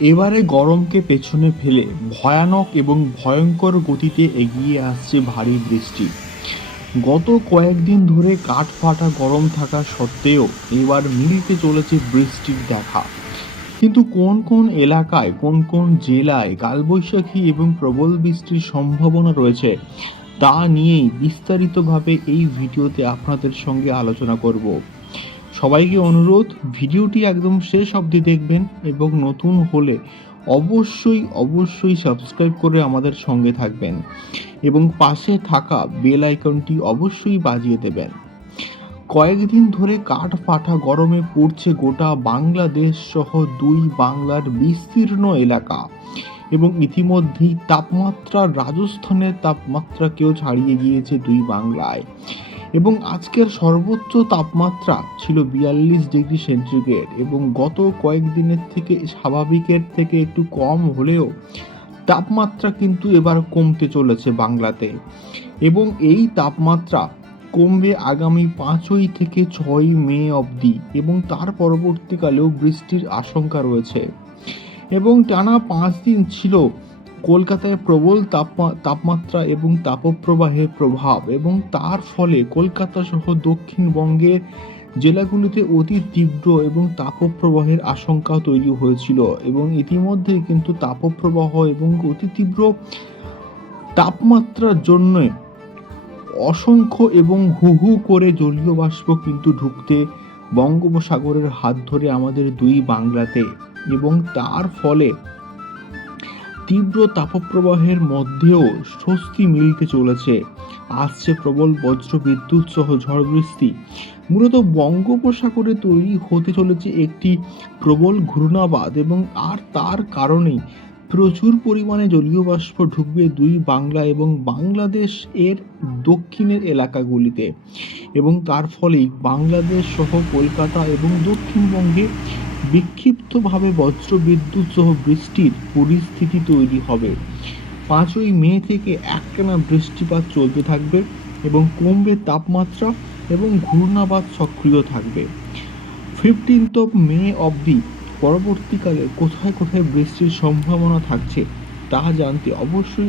এবারে গরমকে পেছনে ফেলে ভয়ানক এবং ভয়ঙ্কর গতিতে এগিয়ে আসছে ভারী বৃষ্টি। গত কয়েকদিন ধরে কাঠ ফাটা গরম থাকা সত্ত্বেও এবার মিলতে চলেছে বৃষ্টির দেখা। কিন্তু কোন কোন এলাকায়, কোন কোন জেলায় কালবৈশাখী এবং প্রবল বৃষ্টির সম্ভাবনা রয়েছে তা নিয়েই বিস্তারিতভাবে এই ভিডিওতে আপনাদের সঙ্গে আলোচনা করব। সবাইকে অনুরোধ, ভিডিওটি একদম শেষ অবধি দেখবেন এবং নতুন হলে অবশ্যই অবশ্যই সাবস্ক্রাইব করে আমাদের সঙ্গে থাকবেন এবং পাশে থাকা বেল আইকনটি অবশ্যই বাজিয়ে দেবেন। কয়েকদিন ধরে কাঠ ফাটা গরমে পড়ছে গোটা বাংলাদেশ সহ দুই বাংলার বিস্তীর্ণ এলাকা এবং ইতিমধ্যেই তাপমাত্রা রাজস্থানের তাপমাত্রাকেও ছাড়িয়ে গিয়েছে দুই বাংলায়। এবং আজকের সর্বোচ্চ তাপমাত্রা ছিল বিয়াল্লিশ ডিগ্রি সেন্টিগ্রেড এবং গত কয়েকদিনের থেকে স্বাভাবিকের থেকে একটু কম হলেও তাপমাত্রা কিন্তু এবার কমতে চলেছে বাংলাতে। এবং এই তাপমাত্রা কমবে আগামী পাঁচই থেকে ছয় মে অবধি এবং তার পরবর্তীকালেও বৃষ্টির আশঙ্কা রয়েছে। এবং টানা পাঁচ দিন ছিল কলকাতায় প্রবল তাপমা তাপমাত্রা এবং তাপপ্রবাহের প্রভাব এবং তার ফলে কলকাতা সহ দক্ষিণবঙ্গের জেলাগুলিতে অতি তীব্র এবং তাপপ্রবাহের আশঙ্কা তৈরি হয়েছিল এবং ইতিমধ্যে কিন্তু তাপপ্রবাহ এবং অতি তীব্র তাপমাত্রার জন্য অসংখ্য এবং হু হু করে জলীয় বাষ্প কিন্তু ঢুকতে বঙ্গোপসাগরের হাত ধরে আমাদের দুই বাংলাতে এবং তার ফলে তীব্র তাপপ্রবাহের মধ্যেও স্বস্তি মিলতে চলেছে। আসছে প্রবল বজ্র বিদ্যুৎ সহ ঝড় বৃষ্টি। মূলত বঙ্গোপসাগরে তৈরি হতে চলেছে একটি প্রবল ঘূর্ণাবাদ এবং আর তার কারণেই প্রচুর পরিমাণে জলীয় বাষ্প ঢুকবে দুই বাংলা এবং বাংলাদেশ এর দক্ষিণের এলাকাগুলিতে। এবং তার ফলেই বাংলাদেশ সহ কলকাতা এবং দক্ষিণবঙ্গে বিক্ষিপ্তভাবে বজ্র বিদ্যুৎ সহ বৃষ্টির পরিস্থিতি তৈরি হবে। পাঁচই মে থেকে একটানা বৃষ্টিপাত চলতে থাকবে এবং কমবে তাপমাত্রা এবং ঘূর্ণাবাদ সক্রিয় থাকবে। ফিফটিন্থ অফ মে অবধি পরবর্তীকালে কোথায় কোথায় বৃষ্টির সম্ভাবনা থাকছে তা জানতে অবশ্যই